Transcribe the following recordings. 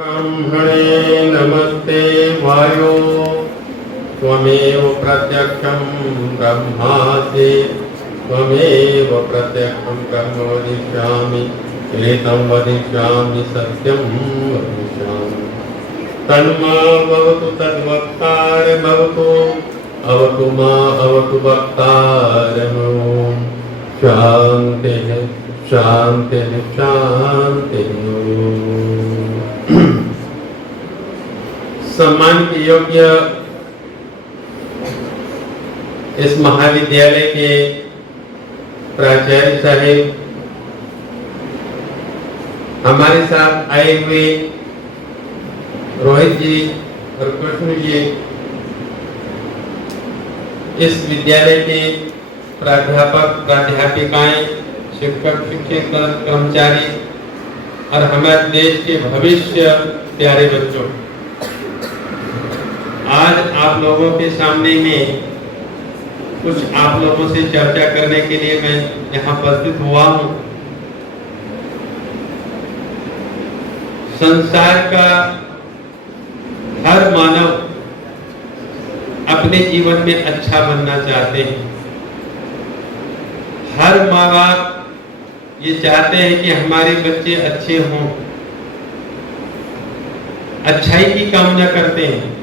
ब्रह्मणे नमस्ते वायो त्वमेव प्रत्यक्षं ब्रह्मासि त्वमेव प्रत्यक्षं कर्म वदिष्यामि एतं वदिष्यामि सत्यं वदिष्यामि तन्मा भवतु तद्वक्तार भवतु अवतु मा अवतु वक्तारम् ओम शांति शांति शांति। सम्मान के योग्य इस महाविद्यालय के प्राचार्य साहेब, हमारे साथ आए हुए रोहित जी और कृष्ण जी, इस विद्यालय के प्राध्यापक प्राध्यापिकाएं, शिक्षक शिक्षक कर्मचारी और हमारे देश के भविष्य प्यारे बच्चों, आज आप लोगों के सामने में कुछ आप लोगों से चर्चा करने के लिए मैं यहाँ उपस्थित हुआ हूँ। संसार का हर मानव अपने जीवन में अच्छा बनना चाहते हैं। हर माँ बाप ये चाहते हैं कि हमारे बच्चे अच्छे हों, अच्छाई की कामना करते हैं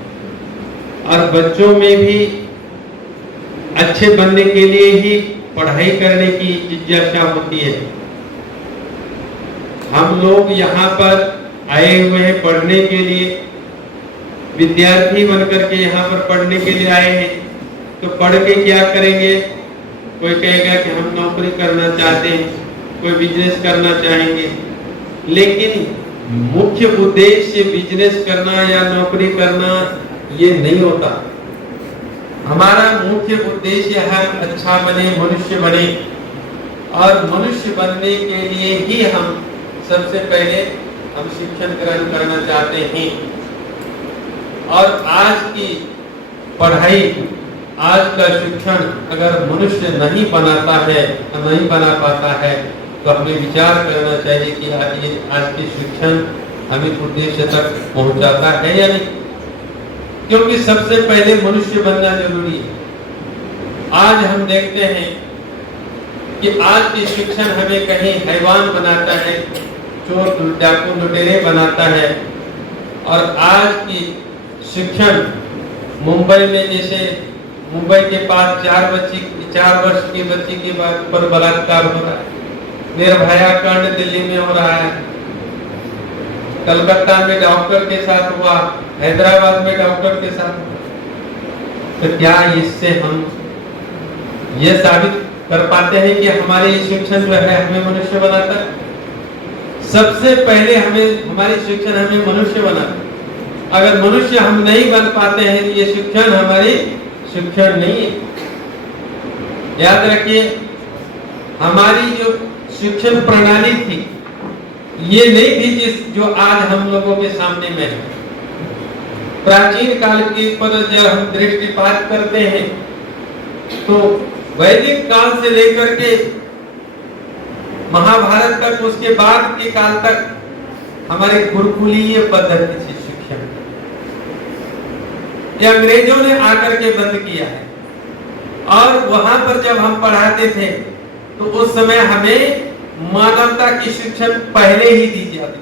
और बच्चों में भी अच्छे बनने के लिए ही पढ़ाई करने की जिज्ञासा होती है। हम लोग यहाँ पर आए हुए हैं पढ़ने के लिए, विद्यार्थी बनकर के यहाँ पर पढ़ने के लिए आए हैं। तो पढ़ के क्या करेंगे? कोई कहेगा कि हम नौकरी करना चाहते हैं, कोई बिजनेस करना चाहेंगे, लेकिन मुख्य उद्देश्य बिजनेस करना या नौकरी करना ये नहीं होता। हमारा मुख्य उद्देश्य है अच्छा बने, मनुष्य बने, और मनुष्य बनने के लिए ही हम सबसे पहले हम शिक्षण ग्रहण करना चाहते हैं। और आज की पढ़ाई, आज का शिक्षण अगर मनुष्य नहीं बनाता है, नहीं बना पाता है, तो हमें विचार करना चाहिए कि आज की शिक्षण हमें उद्देश्य तक पहुंचाता है या नहीं। क्योंकि सबसे पहले मनुष्य बनना जरूरी है। आज हम देखते हैं कि आज की शिक्षण हमें कहीं हैवान बनाता है, चोर डाकू लुटेरे बनाता है। और आज की शिक्षण मुंबई में, जैसे मुंबई के पास 4 वर्ष की बच्ची के पर बलात्कार हो रहा है, निर्भया कांड दिल्ली में हो रहा है, कलकत्ता में डॉक्टर के साथ हुआ, हैदराबाद में डॉक्टर के साथ हुआ। तो क्या इससे हम ये साबित कर पाते हैं कि हमारे ये शिक्षण जो है हमें मनुष्य बनाता है? सबसे पहले हमारी शिक्षण हमें मनुष्य बनाता है। अगर मनुष्य हम नहीं बन पाते हैं तो ये शिक्षण हमारी शिक्षण नहीं है। याद रखिए, हमारी जो शिक्षण प्रणाली थी ये नहीं थी जो आज हम लोगों के सामने में है। प्राचीन काल के पर जब हम दृष्टिपात करते हैं तो वैदिक काल से लेकर के महाभारत तक, उसके बाद के काल तक हमारे गुरुकुलीय पद्धति से शिक्षण ये अंग्रेजों ने आकर के बंद किया है। और वहां पर जब हम पढ़ाते थे तो उस समय हमें मानवता की शिक्षण पहले ही दी जाती।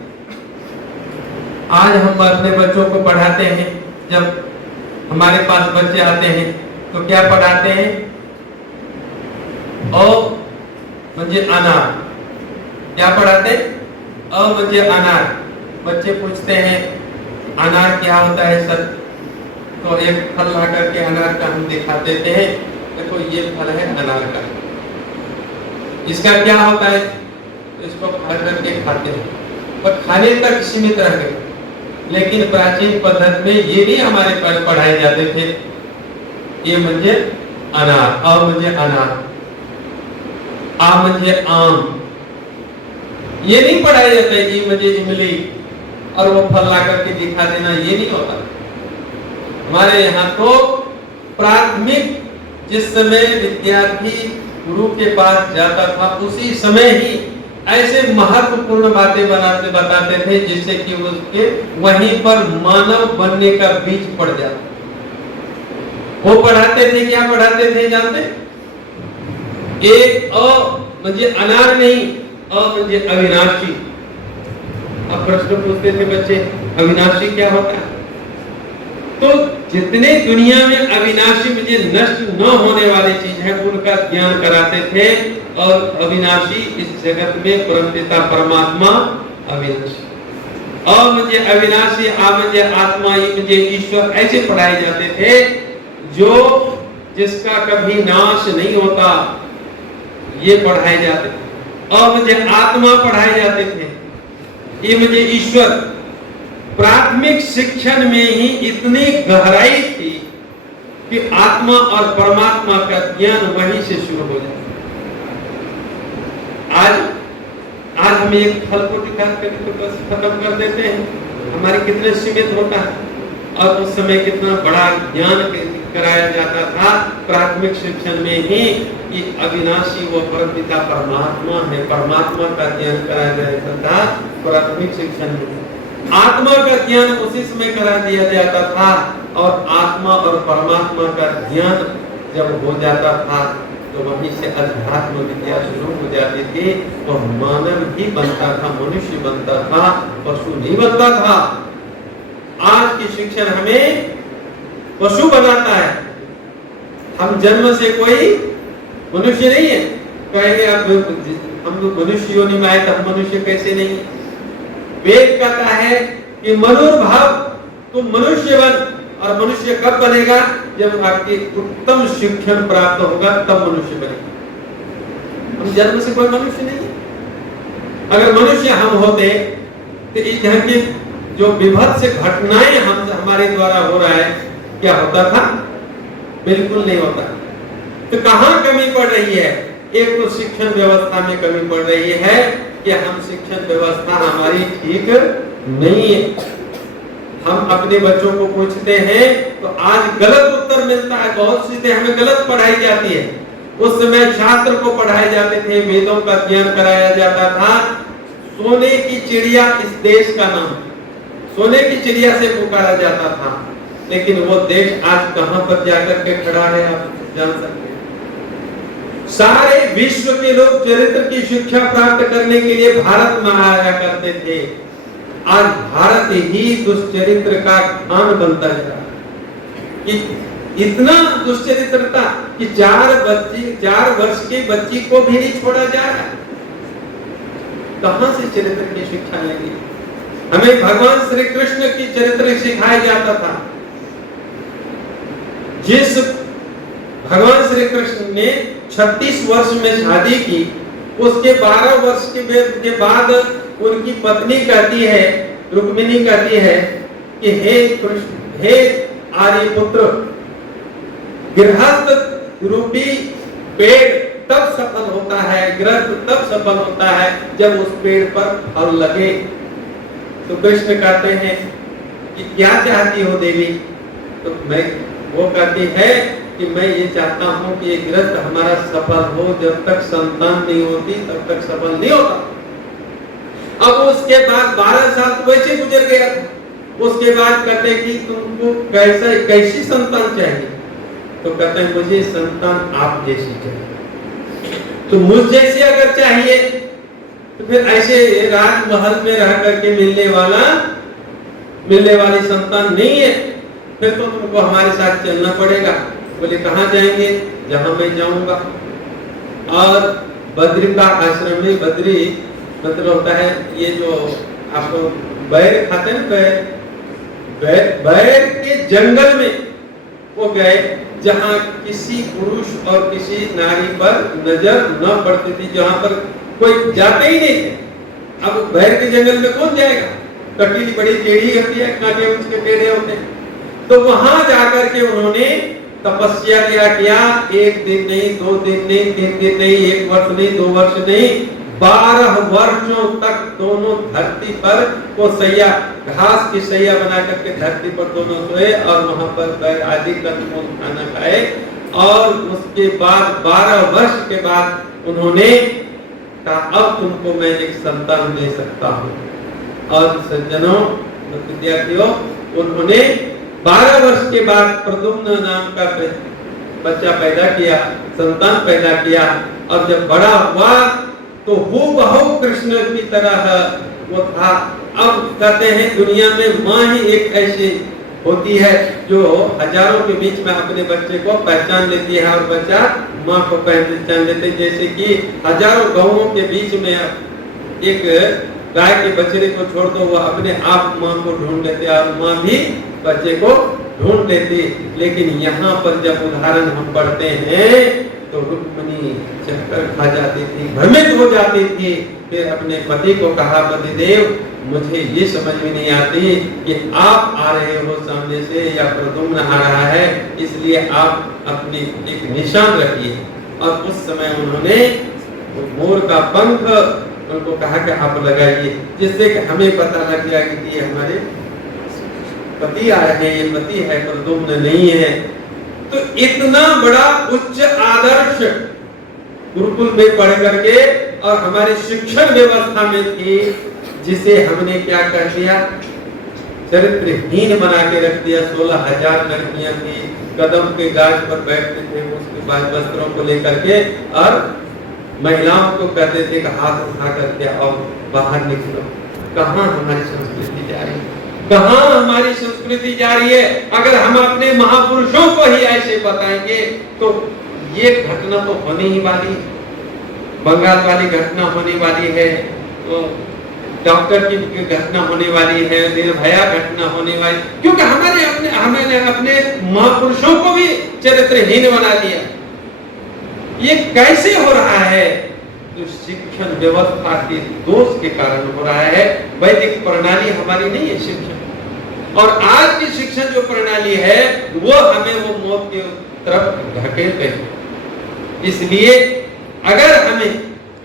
आज हम अपने बच्चों को पढ़ाते हैं, जब हमारे पास बच्चे आते हैं तो क्या पढ़ाते हैं? अ म्हणजे अनार। क्या पढ़ाते हैं? अ म्हणजे अनार। बच्चे पूछते हैं अनार क्या होता है सर? तो एक फल ला करके अनार का हम दिखा देते हैं, देखो ये फल है अनार का, इसका क्या होता है? इसको खा करके खाते हैं, पर खाने तक सीमित रह गए। लेकिन प्राचीन पद्धति में ये नहीं हमारे पढ़ाए जाते थे। ये म्हणजे अनार, अ म्हणजे अनार, आ म्हणजे आम, ये नहीं पढ़ाया जाता है। ई म्हणजे इमली और वो फल ला करके दिखा देना, ये नहीं होता हमारे यहाँ। तो प्राथमिक जिस समय विद्यार्थी गुरु के पास जाता था, उसी समय ही ऐसे महत्वपूर्ण बातें बताते थे जिससे कि उसके वहीं पर मानव बनने का बीज पड़ जाए। वो पढ़ाते थे, क्या पढ़ाते थे जानते? एक अ म्हणजे अनार नहीं, अ म्हणजे अविनाशी। अब प्रश्न पूछते थे बच्चे, अविनाशी क्या होता है? तो जितने दुनिया में अविनाशी मुझे नष्ट न होने वाली चीज है उनका ज्ञान कराते थे। और अविनाशी इस जगत में परमपिता परमात्मा अविनाशी, अ मुझे अविनाशी, आ मुझे आत्मा, ई मुझे ईश्वर, ऐसे पढ़ाए जाते थे जो जिसका कभी नाश नहीं होता, ये पढ़ाए जाते थे। अ मुझे आत्मा पढ़ाए जाते थे, ये मुझे ईश्वर। प्राथमिक शिक्षण में ही इतनी गहराई थी कि आत्मा और परमात्मा का ज्ञान वहीं से शुरू हो जाता। आज हम एक फल को दिखा करके बस खत्म कर देते हैं। हमारे कितने सीमित होता है, और उस समय कितना बड़ा ज्ञान कराया जाता था प्राथमिक शिक्षण में ही कि अविनाशी वो परमपिता परमात्मा है। परमात्मा का ज्ञान कराया जाता था प्राथमिक शिक्षण में। आत्मा का ज्ञान उसी समय करा दिया जाता था, और आत्मा और परमात्मा का ज्ञान जब हो जाता था तो वहीं से अध्यात्म विद्या शुरू हो जाती थी। तो मानव ही बनता था, मनुष्य बनता था, पशु नहीं बनता था। आज की शिक्षण हमें पशु बनाता है। हम जन्म से कोई मनुष्य नहीं है। कहेंगे आप हम लोग मनुष्य योनि में आए तो हम मनुष्य कैसे नहीं? वेद कहता है कि मनोभाव तुम मनुष्य बन, और मनुष्य कब बनेगा? जब आपकी उत्तम शिक्षण प्राप्त होगा तब मनुष्य बनेगा। हम जन्म से कोई मनुष्य नहीं। अगर मनुष्य हम होते तो इस तरह की जो विभत्स घटनाएं हमारे द्वारा हो रहा है, क्या होता था? बिल्कुल नहीं होता। तो कहां कमी पड़ रही है? एक तो शिक्षण व्यवस्था में कमी पड़ रही है कि हम शिक्षण व्यवस्था हमारी ठीक नहीं है। हम अपने बच्चों को पूछते हैं तो आज गलत उत्तर मिलता है। बहुत चीजें हमें गलत पढ़ाई जाती है। उस समय छात्र को पढ़ाए जाते थे, वेदों का ज्ञान कराया जाता था। सोने की चिड़िया इस देश का नाम, सोने की चिड़िया से पुकारा जाता था। लेकिन वो देश आज कहां पर जाकर के खड़ा है आप जान सकते हैं। सारे विश्व के लोग चरित्र की शिक्षा प्राप्त करने के लिए भारत में आया करते थे। आज भारत ही दुष्चरित्र का स्थान बनता जा रहा है। कि इतना दुष्चरित्रता कि 4 वर्ष की बच्ची को भी नहीं छोड़ा जा रहा। कहां से चरित्र की शिक्षा लेंगे? हमें भगवान श्री कृष्ण की चरित्र सिखाया जाता था। जिस भगवान श्री कृष्ण ने 36 वर्ष में शादी की, उसके 12 वर्ष के बाद उनकी पत्नी कहती है, रुक्मिणी कहती है कि हे कृष्ण, हे आर्यपुत्र, गृहस्थ रूपी पेड़ तब सफल होता है, गृहस्थ तब सफल होता है जब उस पेड़ पर फल लगे। तो कृष्ण कहते हैं कि क्या चाहती हो देवी? तो वो कहती है कि मैं ये चाहता हूं कि ये गृहस्थ हमारा सफल हो। जब तक संतान नहीं होती तब तक सफल नहीं होता। अब उसके बाद 12 साल तो वैसे गुजर गया। उसके बाद कहते हैं कि तुमको कैसी संतान चाहिए? तो कहते हैं मुझे संतान आप जैसी चाहिए। तो मुझ जैसी अगर चाहिए तो फिर ऐसे राजमहल में रह करके मिलने वाली संतान नहीं है। फिर तो तुमको हमारे साथ चलना पड़ेगा। बोले कहाँ जाएंगे? जहां मैं जाऊंगा। और बद्री का आश्रम में, बद्री मतलब होता है ये जो आपको बैर खाते हैं, बैर के जंगल में वो गए जहां किसी पुरुष और किसी नारी पर नजर न पड़ती थी, जहां पर कोई जाते ही नहीं थे। अब बैर के जंगल में कौन जाएगा? कटीली बड़ी टेढ़ी होती है, कांटे उसके टेढ़े होते हैं। तो वहां जाकर के उन्होंने तपस्या किया। 1 दिन नहीं, 2 दिन नहीं, 3 दिन नहीं, 1 वर्ष नहीं, 2 वर्ष नहीं, 12 वर्षों तक दोनों धरती पर वो सैया, घास की सैया बना करके धरती पर दोनों सोए और वहां पर आदि कंदमूल खाना खाए। और उसके बाद 12 वर्ष के बाद उन्होंने अब तुमको मैं एक संतान दे सकता हूँ। और सज्जनों, विद्यार्थियों, उन्होंने 12 वर्ष के बाद प्रद्युम्न नाम का बच्चा पैदा किया, संतान पैदा किया। और जब बड़ा हुआ तो हूबहू कृष्ण की तरह वो था। अब कहते हैं दुनिया में माँ ही एक ऐसी होती है जो हजारों के बीच में अपने बच्चे को पहचान लेती है, और बच्चा माँ को पहचान लेते। जैसे कि हजारों गौओं के बीच में एक गाय के बछड़े को छोड़ दो, वो अपने आप माँ को ढूंढ लेते और माँ भी बच्चे को ढूंढ लेती। लेकिन यहाँ पर जब उदाहरण हम पढ़ते हैं तो रुक्मिणी चक्कर खा जाती थी, भ्रमित हो जाती थी। फिर अपने पति को कहा, पतिदेव मुझे ये समझ में नहीं आती कि आप आ रहे हो सामने से या प्रद्युम्न आ रहा है, इसलिए आप अपनी एक निशान रखिए। और उस समय उन्होंने मोर का पंख उनको कहा कि आप लगाइए, जिससे कि हमें पता लग गया कि ये हमारे पति आ रहे हैं, ये पति है, प्रद्युम्न नहीं है। तो इतना बड़ा उच्च आदर्श गुरुकुल में पढ़ करके और हमारी शिक्षण व्यवस्था में थी, जिसे हमने क्या कर दिया, चरित्रहीन बना के रख दिया। 16,000 लड़कियां थी, कदम के गाछ पर बैठते थे उसके बाद वस्त्रों को लेकर के, और महिलाओं को कहते थे कि हाथ उठा करके और बाहर निकलो। कहाँ हमारी संस्कृति जा रही है, कहाँ हमारी संस्कृति जा रही है? अगर हम अपने महापुरुषों को ही ऐसे बताएंगे तो ये घटना तो होने ही वाली, बंगाल वाली घटना होने वाली है, तो डॉक्टर की घटना होने वाली है, निर्भया घटना होने वाली, क्योंकि हमने अपने महापुरुषों को भी चरित्रहीन बना दिया। ये कैसे हो रहा है? तो शिक्षण व्यवस्था के दोष के कारण हो रहा है। वैदिक प्रणाली हमारी नहीं है शिक्षण, और आज की शिक्षण जो प्रणाली है वो हमें वो मौत की तरफ धकेलते हैं। इसलिए अगर हमें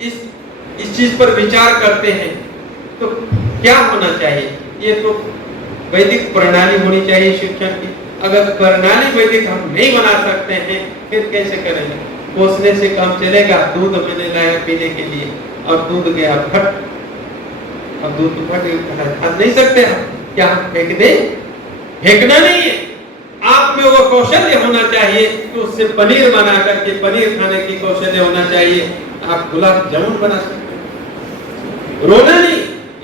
इस चीज पर विचार करते हैं तो क्या होना चाहिए? ये तो वैदिक प्रणाली होनी चाहिए शिक्षण की। अगर प्रणाली वैदिक हम नहीं बना सकते हैं फिर कैसे करेंगे? पोसने से काम चलेगा? दूध मैंने लाया पीने के लिए और दूध गया फट, अब दूध फट खा नहीं सकते हम, क्या हम फेंक दें? फेंकना नहीं है, आप में वो कौशल्य होना चाहिए तो उससे पनीर बना करके पनीर खाने की कौशल्य होना चाहिए। आप गुलाब जामुन बना सकते हैं, रोना नहीं।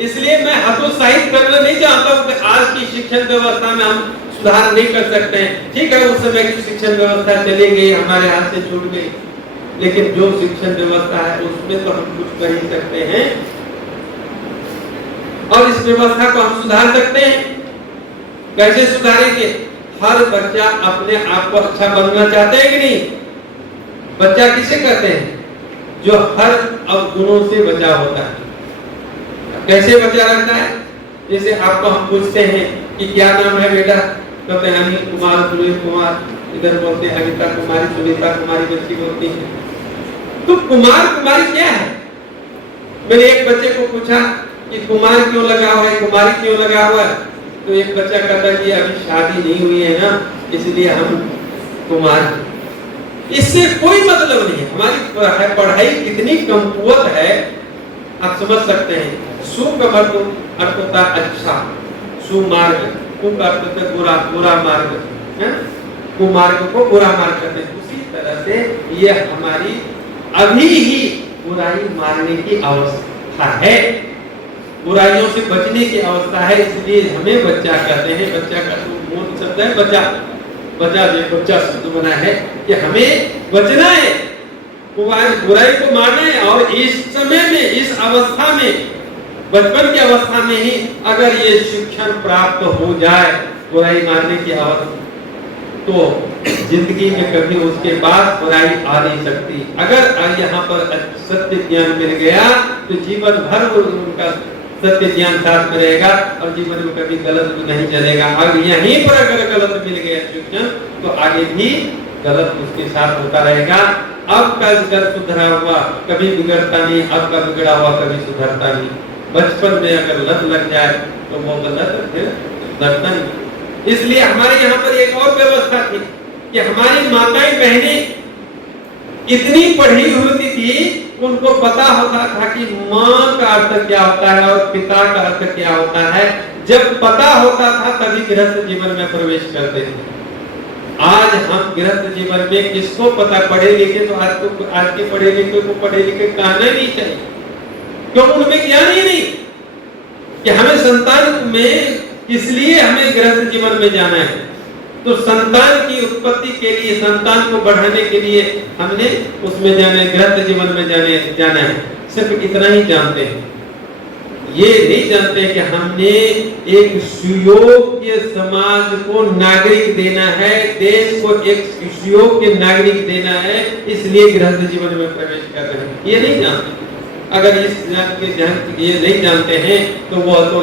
इसलिए मैं हतोत्साहित करना नहीं चाहता हूं कि आज की शिक्षण व्यवस्था में हम सुधार नहीं कर सकते हैं। ठीक है, उस समय की शिक्षण व्यवस्था चली गई, हमारे हाथ से छूट गई, लेकिन जो शिक्षण व्यवस्था है उसमें तो हम कुछ कर ही सकते हैं, और इस व्यवस्था को हम सुधार सकते हैं। कैसे सुधारेंगे? हर बच्चा अपने आप को अच्छा बनना चाहता है कि नहीं? बच्चा किसे कहते हैं? जो हर अवगुणों से बचा होता है। कैसे बचा रहता है? जैसे आपको हम पूछते हैं कि क्या नाम है बेटा, कहते हैं अनिल कुमार, सुनील कुमार, इधर बोलते हैं अनिता कुमारी, सुनीता कुमारी, बच्ची बोलती है। तो कुमार कुमारी क्या है? मैंने एक बच्चे को पूछा कि कुमार क्यों लगा हुआ है, कुमारी क्यों लगा हुआ है? तो एक बच्चा कहता है कि अभी शादी नहीं हुई है ना, इसलिए हम कुमार। इससे कोई मतलब नहीं है। हमारी पढ़ाई कितनी कमकुवत है आप समझ सकते हैं। सु का अर्थ होता है अच्छा, सुमार्ग, कु का अर्थ होता है बुरा, बुरा मार्ग है, कुमार्ग को बुरा मार्ग कहते हैं। उसी तरह से ये हमारी अभी ही बुराई मारने की अवस्था है, बुराइयों से बचने की अवस्था है। इसलिए हमें बच्चा कहते हैं। बच्चा का मूल शब्द है बच्चा, बच्चा जो बच्चा शब्द बना है कि हमें बचना है, बुराई को मारना है। और इस समय में, इस अवस्था में, बचपन की अवस्था में ही अगर ये शिक्षण प्राप्त हो जाए बुराई मारने की अवस्था, तो जिंदगी में कभी उसके बाद बुराई आ नहीं सकती। अगर यहाँ पर सत्य ज्ञान मिल गया तो जीवन भर उनका सत्य ज्ञान साथ में रहेगा और जीवन में कभी गलत नहीं चलेगा। अब यहीं पर अगर गलत मिल गया शिक्षण तो आगे भी गलत उसके साथ होता रहेगा। अब का सुधरा हुआ कभी बिगड़ता नहीं, अब का बिगड़ा हुआ कभी सुधरता नहीं। बचपन में अगर लत लग जाए तो वो गलत फिर सुधरता नहीं। इसलिए हमारे यहाँ पर एक और व्यवस्था थी कि हमारी माताएं बहनें इतनी पढ़ी होती थी उनको पता होता था कि माँ का अर्थ क्या होता है और पिता का अर्थ क्या होता है। जब पता होता था तभी गृहस्थ जीवन में प्रवेश करते थे। आज हम गृहस्थ जीवन में किसको पता, पढ़े लिखे तो आज के पढ़े लिखे को पढ़े लिखे कहना ही नहीं चाहिए, क्यों? उनमें ज्ञान ही नहीं कि हमें संतान में किस लिए हमें गृहस्थ जीवन में जाना है। तो संतान की उत्पत्ति के लिए, संतान को बढ़ाने के लिए हमने उसमें जाना है, गृहस्थ जीवन में जाना है। सिर्फ इतना ही जानते हैं, ये नहीं जानते कि हमने एक सुयोग्य समाज को नागरिक देना है, देश को एक सुयोग्य नागरिक देना है, इसलिए गृहस्थ जीवन में प्रवेश कर रहे हैं। ये नहीं जानते। अगर ये नहीं जानते हैं तो वह तो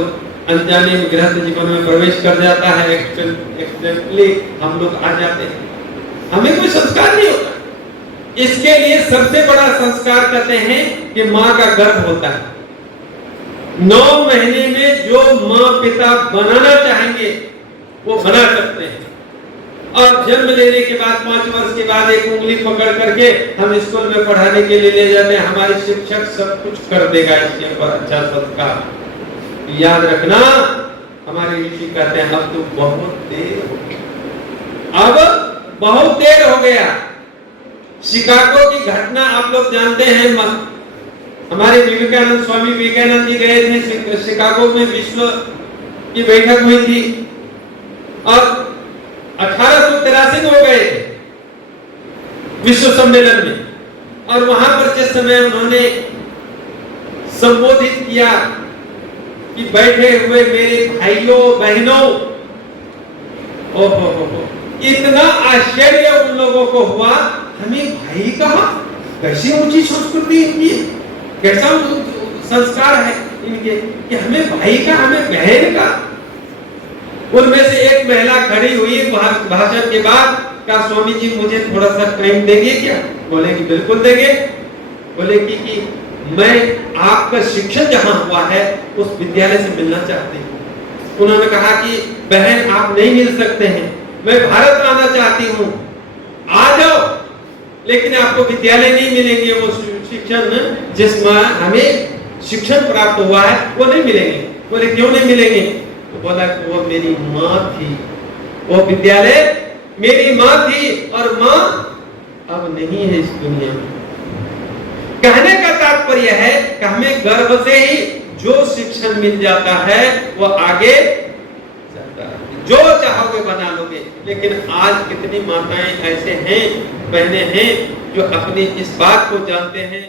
अनजाने में गृहस्थ जीवन में प्रवेश कर जाता है, एक्सीडेंटली हम लोग आ जाते हैं, हमें कोई संस्कार नहीं होता। इसके लिए सबसे बड़ा संस्कार कहते हैं कि माँ का गर्भ होता है। 9 महीने में जो माँ पिता बनाना चाहेंगे वो बना सकते हैं, और जन्म लेने के बाद 5 वर्ष के बाद एक उंगली पकड़ करके हम स्कूल में पढ़ाने के लिए ले जाते हैं। हमारे शिक्षक सब कुछ कर देगा इसके ऊपर अच्छा संस्कार। याद रखना, हमारे ऋषि कहते हैं अब तो बहुत देर हो गया, अब बहुत देर हो गया। शिकागो की घटना आप लोग जानते हैं। हमारे विवेकानंद, स्वामी विवेकानंद जी गए थे शिकागो में, विश्व की बैठक हुई थी और 1883 में हो गए थे विश्व सम्मेलन में। और वहां पर जिस समय उन्होंने संबोधित किया कि बैठे हुए मेरे भाइयों बहनों, ओहो, इतना आश्चर्य उन लोगों को हुआ, हमें भाई कहा, कैसी ऊंची संस्कृति इनकी, कैसा संस्कार है इनके कि हमें भाई का, हमें बहन का। उनमें से एक महिला खड़ी हुई भाषण के बाद, कहा स्वामी जी मुझे थोड़ा सा टाइम देंगे क्या? बोले कि बिल्कुल देंगे। बोले कि मैं आपका शिक्षण जहां हुआ है उस विद्यालय से मिलना चाहती हूँ। उन्होंने कहा कि बहन आप नहीं मिल सकते हैं, मैं भारत आना चाहती हूँ, आ जाओ, लेकिन आपको विद्यालय नहीं मिलेंगे, वो शिक्षण जिसमें हमें शिक्षण प्राप्त हुआ है वो नहीं मिलेंगे। बोले क्यों नहीं मिलेंगे? तो बोला कि वो मेरी माँ थी, वो विद्यालय मेरी माँ थी और माँ अब नहीं है इस दुनिया में। कहने का तात्पर्य है कि हमें गर्भ से ही जो शिक्षण मिल जाता है वो आगे जाता है, जो चाहोगे बना लोगे। लेकिन आज कितनी माताएं ऐसे हैं, बहनें हैं जो अपनी इस बात को जानते हैं।